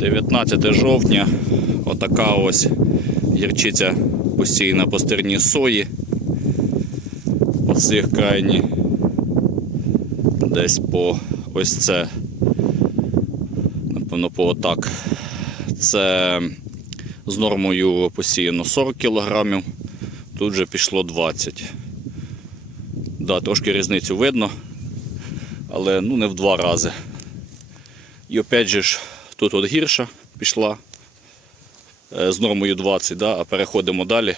19 жовтня. Отака ось гірчиця постійна по стерні сої. Оцих крайні. Десь по ось це. Напевно, по отак. Це з нормою посіяно 40 кг. Тут вже пішло 20. Да, трошки різницю видно, але ну, не в два рази. І опять же ж, тут от гірша пішла е, з нормою 20, да, а переходимо далі.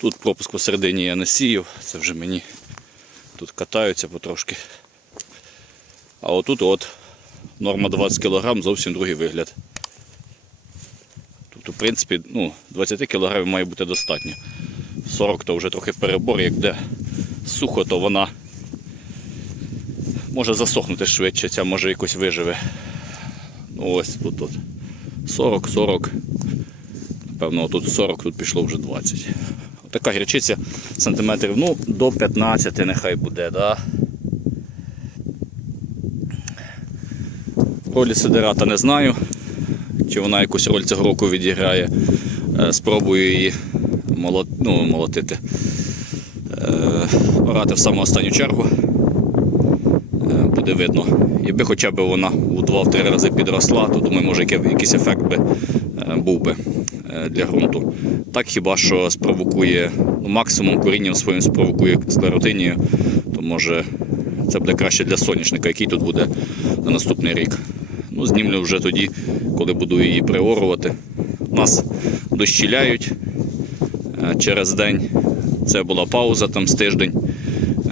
Тут пропуск посередині я не сіяв, це вже мені тут катаються потрошки. А отут от норма 20 кг, зовсім другий вигляд. Тобто, в принципі, ну, 20 кг має бути достатньо. 40 то вже трохи перебор, як де сухо, то вона може засохнути швидше, ця може якось виживе. Ось тут от 40, 40. Напевно, тут 40, тут пішло вже 20. Така гірчиця сантиметрів ну, до 15 нехай буде. Да? Ролі сидерата не знаю, чи вона якусь роль цього року відіграє. Е, Спробую її молот, ну, молотити. Е, Орати в саму останню чергу. Буде видно. Якби хоча б вона у 2-3 рази підросла, то думаю, може якийсь ефект би е, був би е, для ґрунту. Так хіба що спровокує ну, максимум корінням своїм спровокує склеротинію, то може це буде краще для соняшника, який тут буде на наступний рік. Ну, знімлю вже тоді, коли буду її приорувати. Нас дощіляють е, через день. Це була пауза там з тиждень.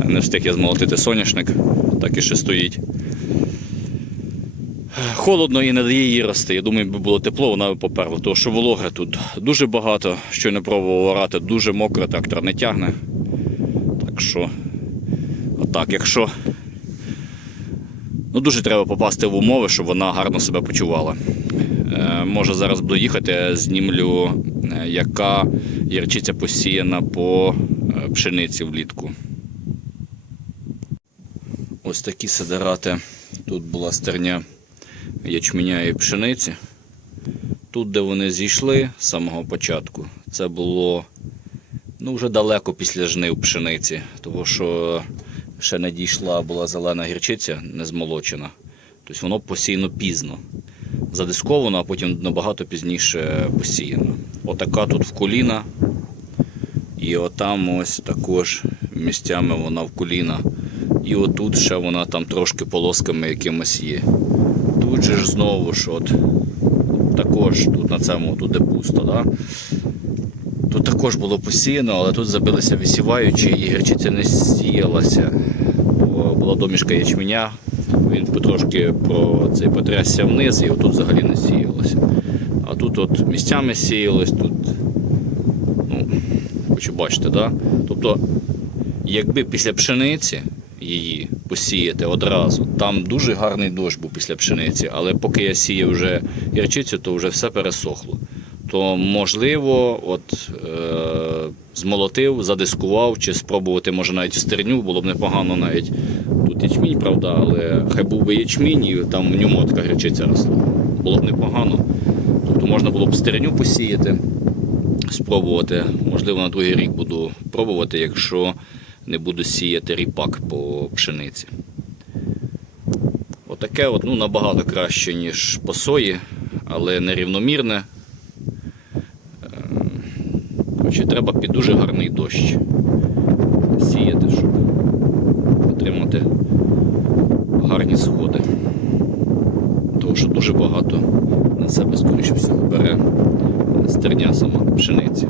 Не встиг я змолотити соняшник, так і ще стоїть. Холодно і не дає їй рости. Я думаю, якби було тепло, вона б поперла. Тому що вологи тут дуже багато, що не пробував орати, дуже мокро, трактор не тягне. Так що, отак, якщо ну, дуже треба попасти в умови, щоб вона гарно себе почувала. Е, може зараз буду їхати, знімлю, е, яка ярчиця посіяна по е, пшениці влітку. Ось такі сидерати. Тут була стерня ячменя і пшениці. Тут, де вони зійшли з самого початку, це було ну, вже далеко після жнив пшениці, тому що ще не дійшла була зелена гірчиця, не змолочена. Тобто воно посіяно пізно. Задисковано, а потім набагато пізніше посіяно. Отака тут в коліна. І отам ось також місцями вона в коліна. І отут ще вона там трошки полосками якимось є. Тут же ж знову ж от також тут на цьому тут де пусто. Да? Тут також було посіяно, але тут забилися висіваючі і гірчиця не сіялася. Бо була домішка ячменя, він потрошки про цей потрясся вниз і отут взагалі не сіялося. А тут от місцями сіялось, тут, ну, хочу бачити, да? Тобто, якби після пшениці її посіяти одразу, там дуже гарний дощ був після пшениці, але поки я сіяв вже гірчицю, то вже все пересохло. То можливо, от е, змолотив, задискував, чи спробувати, може, навіть стерню, було б непогано навіть. Тут ячмінь, правда, але хай був би ячмінь, і там в ньому така гречиця росла. Було б непогано. Тобто можна було б стерню посіяти, спробувати. Можливо, на другий рік буду пробувати, якщо не буду сіяти ріпак по пшениці. Отаке от, ну, набагато краще, ніж по сої, але нерівномірне. Коротше, треба під дуже гарний дощ сіяти, щоб отримати гарні сходи. Тому що дуже багато на себе, скоріше всього, бере стерня сама пшениці.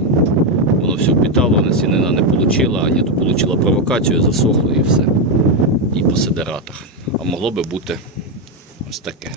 Воно все впітало, насінина отримала, а ні, то отримала провокацію, засохло і все. І по сидератах. А могло би бути ось таке.